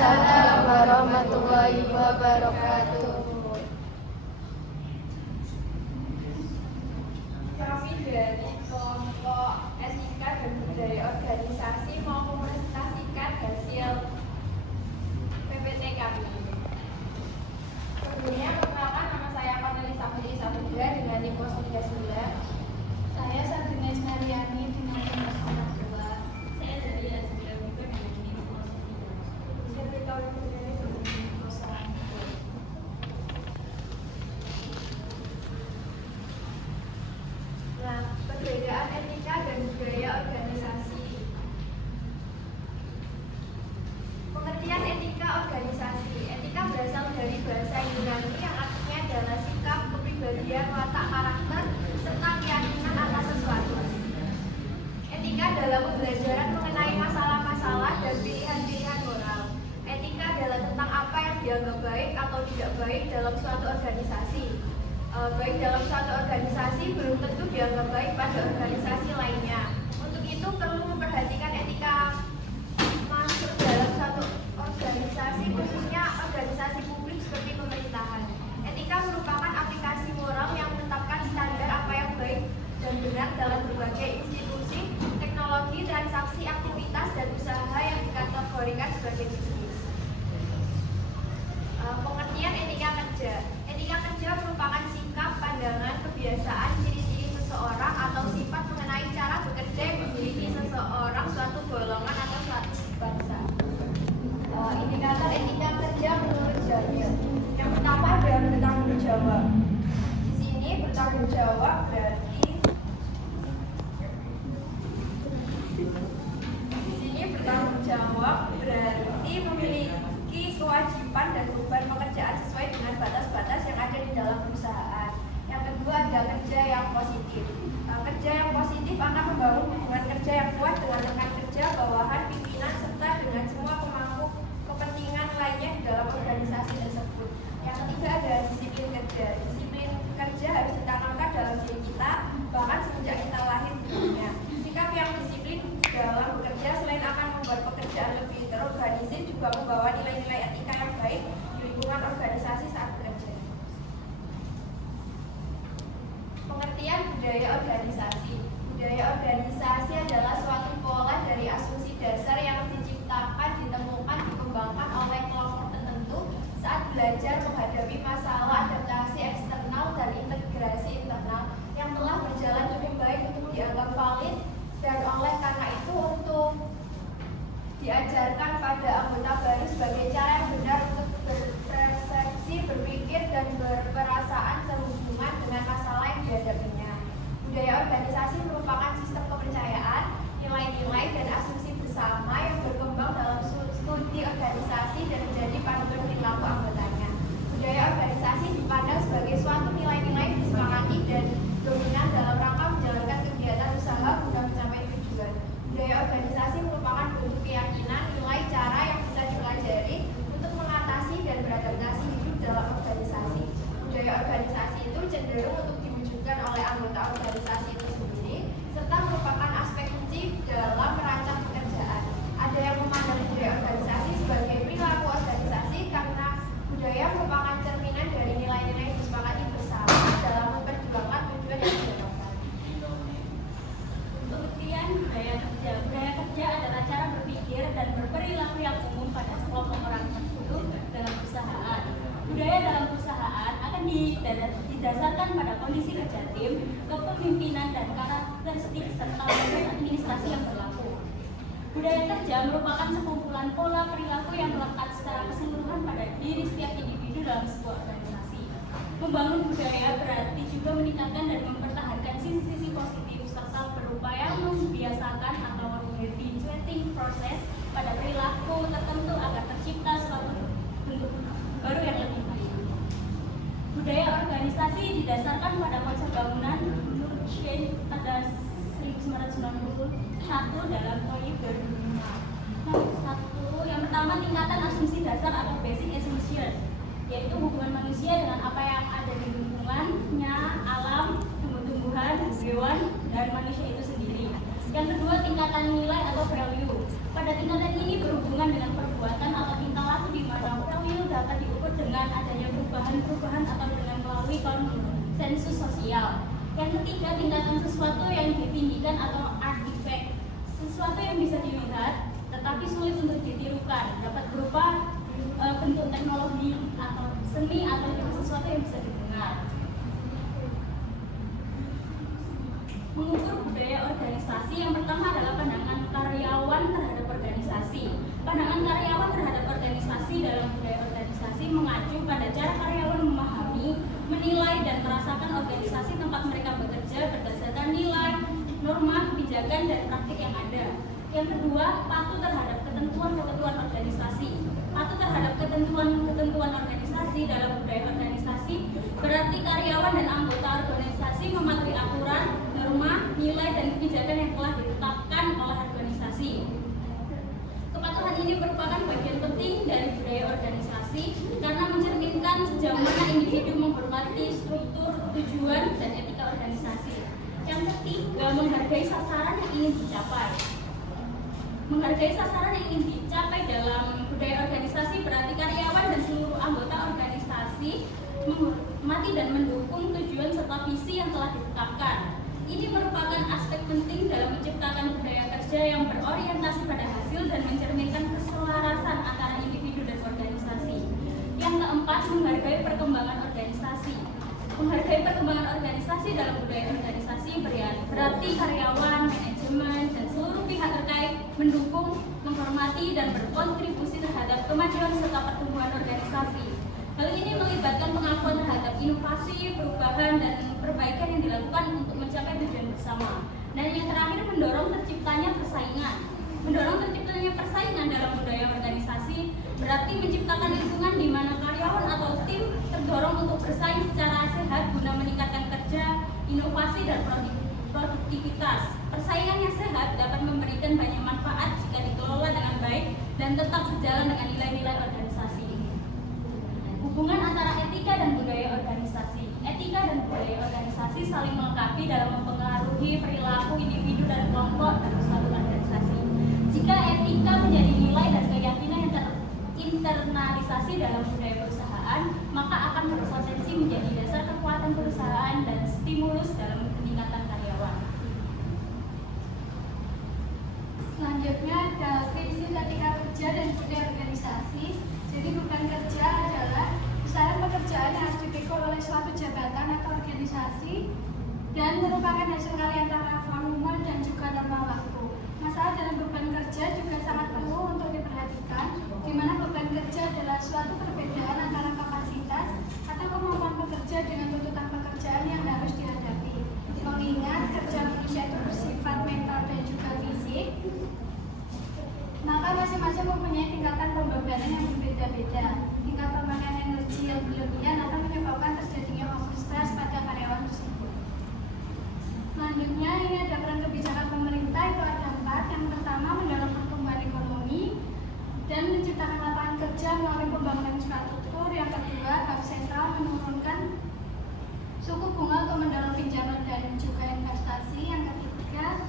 Waalaikumsalam warahmatullahi wabarakatuh. Kami dari kelompok etika dan budaya organisasi mau mempresentasikan hasil PPT kami. Sebelumnya perkenalkan, nama saya Cornelis Afri Samudra dengan tim 039. Saya Sabrina Mariani dengan tim 02. Saya dari Azmira Wibo dengan tim 03. Saya Rita Wibowo dengan tim 02. Nah, perbedaan etika dan budaya organisasi. Pengertian etika organisasi. Etika berasal dari bahasa Yunani yang artinya adalah sikap, kepribadian, watak, karakter, serta keyakinan atas sesuatu. Etika adalah pembelajaran mengenai masalah-masalah dan pilihan-pilihan moral. Etika adalah tentang apa yang dianggap baik atau tidak baik dalam suatu organisasi. Baik dalam suatu organisasi belum tentu dianggap baik pada organisasi lainnya. Untuk itu perlu memperhatikan etika masuk dalam suatu organisasi, khususnya organisasi publik seperti pemerintahan. Etika merupakan aplikasi moral yang menetapkan standar apa yang baik dan benar dalam berbagai institusi, teknologi, transaksi, aktivitas, dan usaha yang dikategorikan sebagai bisnis. Pengertian etika kerja. Etika kerja merupakan sikap, pandangan, kebiasaan, ciri-ciri seseorang atau sifat mengenai cara bekerja yang dimiliki seseorang, suatu golongan atau suatu bangsa. Indikator etika kerja menurut Jarvis. Yang pertama adalah bertanggung jawab. Di sini bertanggung jawab berarti memiliki kewajiban dan beban pekerjaan sesuai dengan batas-batas yang ada di dalam perusahaan. Yang kedua adalah kerja yang positif. Kerja yang positif akan membangun hubungan kerja yang kuat dengan rekan kerja, bawahan, pimpinan, serta dengan semua pemangku kepentingan lainnya di dalam organisasi tersebut. Yang ketiga adalah disiplin kerja. Disiplin kerja harus ditanamkan dalam diri kita, bahkan semenjak kita lahir di dunia. Sikap yang disiplin dalam bekerja selain akan membuat pekerjaan lebih terorganisir, juga membawa nilai-nilai etika yang baik di lingkungan organisasi saat bekerja. Pengertian budaya organisasi. Budaya organisasi adalah suatu pola dari asumsi dasar yang diciptakan, ditemukan, dikembangkan oleh kelompok tertentu saat belajar menghadapi masalah adaptasi eksternal dan integrasi internal yang telah berjalan cukup baik untuk dianggap valid, dan oleh karena itu untuk diajarkan pada anggota baru sebagai cara yang benar untuk berpersepsi, berpikir, dan berperasaan sehubungan dengan masalah yang dihadapinya. Budaya organisasi merupakan sistem kepercayaan, nilai-nilai, dan asumsi bersama yang berkembang dalam studi organisasi dan menjadi panduan perilaku anggotanya. Budaya organisasi dipandang sebagai suatu nilai-nilai yang disepakati dan dominan dalam rangka menjalankan kegiatan usaha guna mencapai tujuan. Budaya organisasi merupakan bentuk keyakinan, nilai, cara yang bisa dipelajari untuk mengatasi dan beradaptasi hidup dalam organisasi. Budaya organisasi itu cenderung untuk diwujudkan oleh anggota organisasi itu sendiri, serta merupakan aspek kunci dalam merancang pekerjaan. Ada yang memandang budaya organisasi sebagai perilaku organisasi karena budaya merupakan cerminan dari nilai-nilai yang disepakati bersama dalam memperjuangkan tujuan yang diharapkan. Pengertian budaya kerja. Budaya kerja adalah cara berpikir dan berperilaku yang umum pada sekelompok orang tertentu dalam perusahaan. Budaya dalam perusahaan akan didasarkan pada kondisi kerja tim, kepemimpinan, dan karakteristik serta proses administrasi yang berlaku. Budaya kerja merupakan sekumpulan pola perilaku yang melekat secara keseluruhan pada diri setiap individu dalam sebuah organisasi. Membangun budaya berarti juga meningkatkan dan mempertahankan sisi-sisi positif serta berupaya membiasakan atau habituating proses pada perilaku tertentu agar tercipta suatu bentuk baru yang lebih baik. Budaya organisasi didasarkan pada konsep bangunan menurut Shane pada 1991 dalam proyek 2005. Yang pertama, tingkatan asumsi dasar atau basic assumption, yaitu hubungan manusia dengan apa yang ada di lingkungannya, alam, tumbuh-tumbuhan, hewan, dan manusia itu sendiri. Yang kedua, tingkatan nilai atau value. Pada tingkatan ini berhubungan dengan perbuatan atau tingkah sosial. Yang ketiga, tingkatkan sesuatu yang ditinggikan atau artifact, sesuatu yang bisa dilihat tetapi sulit untuk ditirukan, dapat berupa bentuk teknologi atau seni atau juga sesuatu yang bisa didengar. Mengukur budaya organisasi, yang pertama adalah pandangan karyawan terhadap organisasi. Pandangan karyawan terhadap organisasi dalam budaya organisasi mengacu pada cara karyawan memahami, menilai, dan merasakan organisasi tempat mereka bekerja berdasarkan nilai, norma, kebijakan, dan praktik yang ada. Yang kedua, patuh terhadap ketentuan organisasi. Patuh terhadap ketentuan organisasi dalam budaya organisasi berarti karyawan dan anggota organisasi mematuhi aturan, norma, nilai, dan kebijakan yang telah ditetapkan oleh organisasi. Kepatuhan ini merupakan bagian penting dari budaya organisasi karena mencerminkan sejauh mana individu menghormati struktur, tujuan, dan etika organisasi. Yang ketiga, menghargai sasaran yang ingin dicapai. Menghargai sasaran yang ingin dicapai dalam budaya organisasi berarti karyawan dan seluruh anggota organisasi menghormati dan mendukung tujuan serta visi yang telah ditetapkan. Ini merupakan aspek penting dalam menciptakan budaya kerja yang berorientasi pada hasil dan mencerminkan keselarasan antara individu dan organisasi. Yang keempat, menghargai perkembangan organisasi. Menghargai perkembangan organisasi dalam budaya organisasi berarti karyawan, manajemen, dan seluruh pihak terkait mendukung, menghormati, dan berkontribusi terhadap kemajuan serta pertumbuhan organisasi. Hal ini melibatkan pengakuan terhadap inovasi, perubahan, dan perbaikan yang dilakukan untuk mencapai tujuan bersama. Dan yang terakhir, mendorong terciptanya persaingan. Mendorong terciptanya persaingan dalam budaya organisasi berarti menciptakan lingkungan di mana karyawan atau tim terdorong untuk bersaing secara sehat guna meningkatkan kerja, inovasi, dan produktivitas. Persaingan yang sehat dapat memberikan banyak manfaat jika dikelola dengan baik dan tetap sejalan dengan nilai-nilai organisasi. Hubungan antara etika dan budaya organisasi. Etika dan budaya organisasi saling melengkapi dalam mempengaruhi perilaku individu dan kelompok dalam suatu organisasi. Jika etika menjadi nilai dan keyakinan yang terinternalisasi dalam budaya perusahaan, maka akan berpotensi menjadi dasar kekuatan perusahaan dan stimulus dalam peningkatan karyawan. Selanjutnya ada prinsip etika kerja dan budaya organisasi. Jadi beban kerja adalah besaran pekerjaan yang harus dipikul oleh suatu jabatan atau organisasi dan merupakan hasil karya antara volume dan juga norma waktu. Masalah dalam beban kerja juga sangat perlu untuk diperhatikan, di mana beban kerja adalah suatu perbedaan antara kapasitas atau kemampuan pekerja dengan tuntutan pekerjaan yang harus dihadapi. Mengingat kerja manusia itu bersifat mental dan juga fisik, maka masing-masing mempunyai tingkatan pembebanan yang berbeda-beda. Tingkat pemakaian energi yang berlebihan akan menyebabkan terjadinya overstress pada karyawan tersebut. Selanjutnya, ini ada peran kebijakan pemerintah, itu ada 4. Yang pertama, mendorong pertumbuhan ekonomi dan menciptakan lapangan kerja melalui pembangunan infrastruktur. Yang kedua, Bank Sentral menurunkan suku bunga untuk mendorong pinjaman dan juga investasi. Yang ketiga,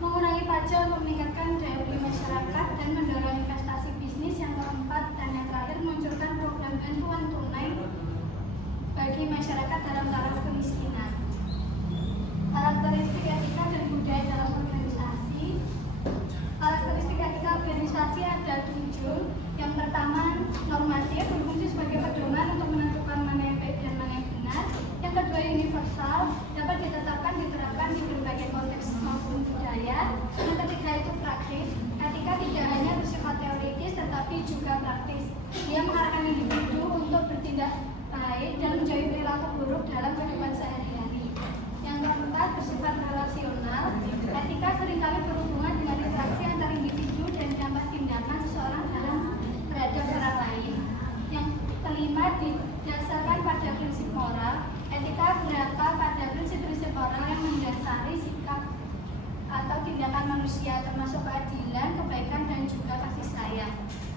mengurangi pajak untuk meningkatkan daya beli masyarakat dan mendorong investasi bisnis. Yang keempat dan yang terakhir, meluncurkan program bantuan tunai bagi masyarakat dalam taraf kemiskinan. Karakteristik etika dan budaya dalam organisasi. Karakteristik etika organisasi ada 7. Yang pertama, normatif, berfungsi sebagai pedoman untuk menentukan mana yang baik dan mana yang benar. Yang kedua, universal, dapat ditetapkan diterapkan di berbagai konteks maupun budaya. Yang ketiga itu praktis. Etika tidak hanya bersifat teoritis tetapi juga praktis. Dia mengarahkan individu untuk bertindak baik dan menjauhi perilaku buruk dalam kehidupan sehari-hari. Yang keempat, bersifat relasional. Etika seringkali berhubungan dengan interaksi antar individu dan dampak tindakan seseorang terhadap orang lain. Yang kelima, didasarkan pada prinsip moral. Etika berakar pada prinsip-prinsip moral yang mendasari sikap atau tindakan manusia, termasuk keadilan, kebaikan, dan juga kasih sayang.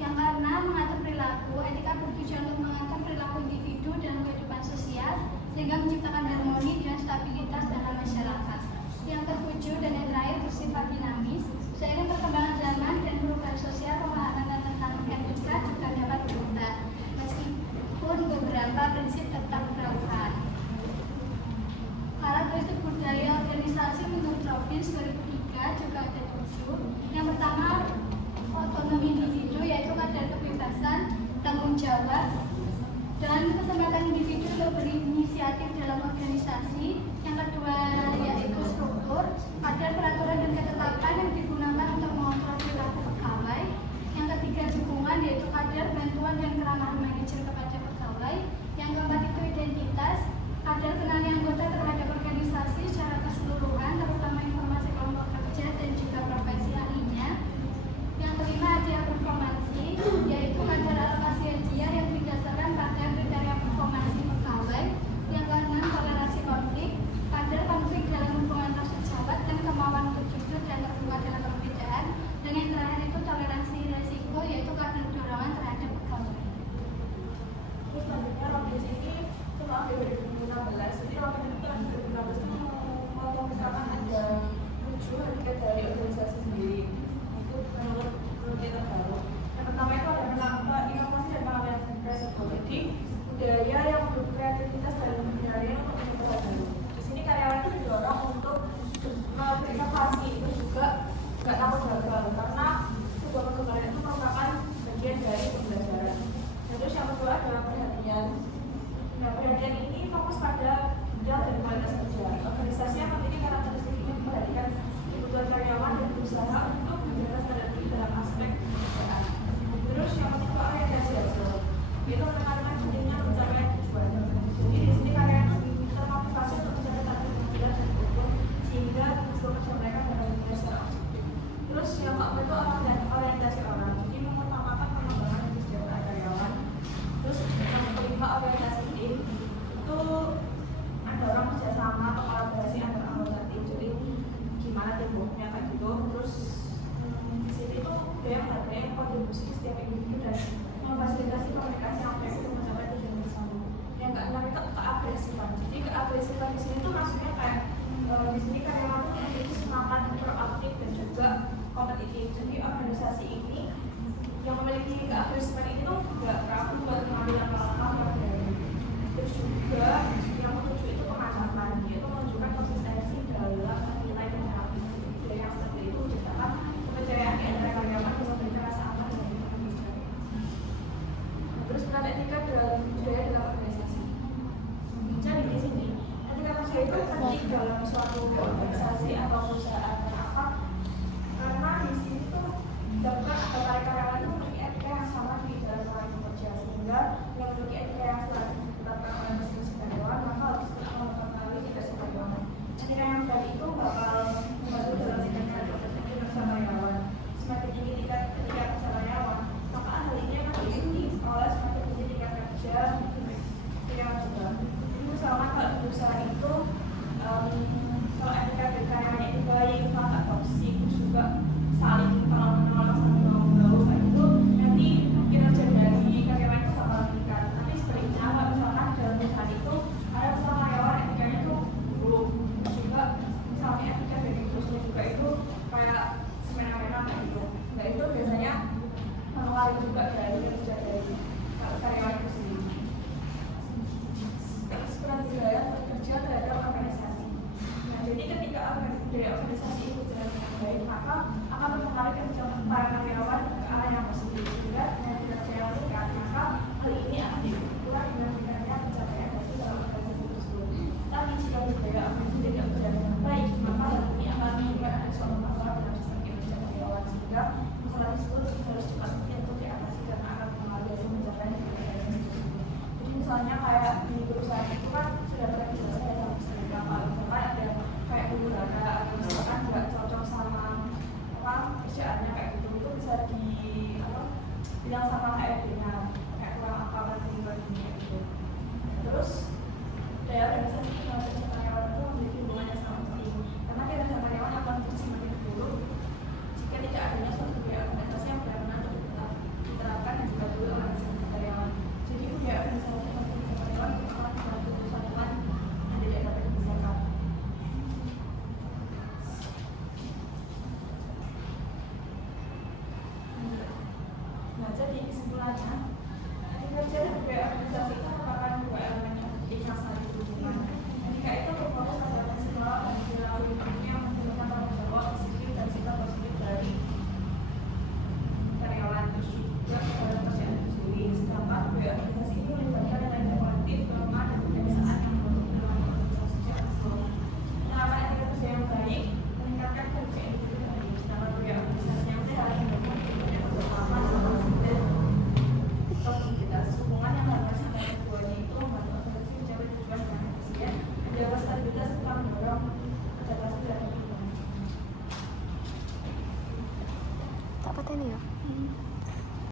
Yang keenam, mengatur perilaku. Etika bertujuan untuk mengatur perilaku individu dalam kehidupan sosial sehingga menciptakan harmoni dan stabilitas dalam masyarakat. Yang ketujuh dan yang terakhir, bersifat dinamis. Seiring perkembangan zaman dan perubahan sosial, pemahaman tentang etika juga dapat berubah, meskipun beberapa prinsip tetap relevan. Inggris 2003 juga ada 7. Yang pertama otonomi individu, yaitu kadar kebebasan, tanggung jawab, dan kesempatan individu untuk berinisiatif dalam organisasi. Yang kedua yaitu struktur, kadar peraturan dan ketetapan yang digunakan untuk mengontrol perilaku pegawai. Yang ketiga dukungan, yaitu kadar bantuan dan keramahan manajer kepada pegawai. Yang keempat itu identitas, kadar kenali anggota terhadap organisasi secara keseluruhan, terutama informasi kelompok kerja dan juga profesi ahlinya. Yang kelima hadiah performansi, yaitu kadar alokasi hadiah yang didasarkan pada kriteria performansi pegawai. Yang keenam toleransi konflik, kadar konflik dalam hubungan sejawat dan kemauan untuk jujur dan terbuka dalam perbedaan. Dan yang terakhir itu toleransi resiko, yaitu kadar dorongan terhadap pegawai. Terus selanjutnya Robis ini telah 2016. Jadi Robis itu tahun 2016 itu kalau misalkan ada 7 hakikat dari organisasi sendiri. Itu menurut yang terbaru. Yang pertama itu ada inovasi dan pengalaman resiko. Jadi budaya yang mendukung kreativitas dan budaya untuk mencoba baru. Di sini karyawan itu didorong untuk berinovasi, itu juga nggak takut gagal karena sebuah kegagalan itu merupakan bagian dari pembelajaran. Terus yang kedua adalah perhatian. Nah, perhatian ini fokus pada bidang dan kualitas kerja. Organisasi yang memiliki karakteristik ini memperhatikan kebutuhan karyawan dan berusaha untuk menjaga standar tinggi dalam aspek pekerjaan. Terus yang ketiga orientasi hasil, yaitu menekankan pentingnya pencapaian tujuan. Jadi di sini karyawan termotivasi untuk mencapai target tujuan dan kebutuhan sehingga seluruh kerja mereka benar-benar secara objektif. Terus yang keempat itu orientasi orang. Jadi mengutamakan pengembangan dan kesejahteraan karyawan. Terus yang kelima orientasi tim, itu mendorong kerjasama atau kolaborasi antar anggota tim. Jadi gimana tim worknya kayak gitu. Terus di sini itu budaya menghargai kontribusi setiap individu dan memfasilitasi komunikasi yang baik untuk mencapai tujuan bersama. Yang keenam itu keagresifan. Jadi keagresifan di sini tuh maksudnya kayak di sini karyawan itu memiliki semangat proaktif dan juga kompetitif. Jadi organisasi ini yang memiliki keagresifan ini tuh nggak ragu buat mengambil langkah-langkah yang baru. Terus juga yang ketujuh itu pemajakan, yaitu menunjukkan konsistensi dalam nilai dan cara budaya yang seperti itu menciptakan kepercayaan di antara karyawan yang memberikan rasa aman dan kebijakan. Terus tentang etika dan budaya dalam organisasi. Jadi di sini etika kerja itu penting dalam suatu organisasi atau perusahaan. Kenapa? Karena di sini tuh dapat antara karyawan itu memiliki etika yang sama di dalam orang bekerja, sehingga yang memiliki etika yang telah ditetapkan oleh masing-masing karyawan maka harus mengetahui tidak karyawan. Etika yang tadi itu bakal membantu dalam tingkat efektif bersama karyawan. Semakin tinggi tingkat ketika kerja karyawan, maka hal ini akan diikuti oleh semakin tinggi tingkat kerja karyawan juga. Jadi misalkan kalau di perusahaan itu kalau etika dari karyawan itu baik, maka toksik, juga saling menolak sampai bau-bau kayak gitu, nanti kinerja dari karyawan itu bakal meningkat. Tapi sebaliknya kalau misalkan dalam perusahaan itu ada bersama karyawan etikanya itu buruk, juga misalnya etika dari bosnya juga itu kayak semena-mena kayak gitu. Nah itu biasanya mengaruhi juga dari kinerja dari karyawan itu sendiri. Terus peran budaya bekerja terhadap organisasi. Nah jadi ketika budaya organisasi itu jalan dengan baik, maka akan mempengaruhi kerja para karyawan ke arah yang positif. Sehingga dengan kinerja yang meningkat, maka hal ini akan diukur dengan meningkatnya pencapaian hasil dalam organisasi tersebut. Tapi jika budaya organisasi tidak berjalan dengan baik, maka hal ini akan menyebabkan ada suatu masalah dalam sistem kinerja karyawan, sehingga masalah tersebut harus cepat mungkin untuk diatasi karena akan mempengaruhi hasil pencapaian dari organisasi tersebut. Jadi misalnya kayak di perusahaan itu kan sudah terjelaskan dalam strategi apa, misalkan ada kayak huru-hara atau misalkan nggak cocok sama kerjaannya kayak gitu, itu bisa bilang sama HRD-nya kayak kurang apa kayak gitu. Terus daya organisasi dengan karyawan itu memiliki hubungan yang sangat penting karena kinerja karyawan akan menjadi semakin buruk jika tidak adanya suatu budaya organisasi yang benar-benar diterapkan dan dipatuhi oleh karyawan. Jadi budaya organisasi yang penting karyawan itu akan membantu perusahaan yang tidak dapat dibesarkan. Nah, jadi kesimpulannya, kinerja dan budaya organisasi itu merupakan dua elemen yang penting yang saling berhubungan. Ketika itu berfokus pada fleksibel dan perilaku yang menggunakan pateni ya.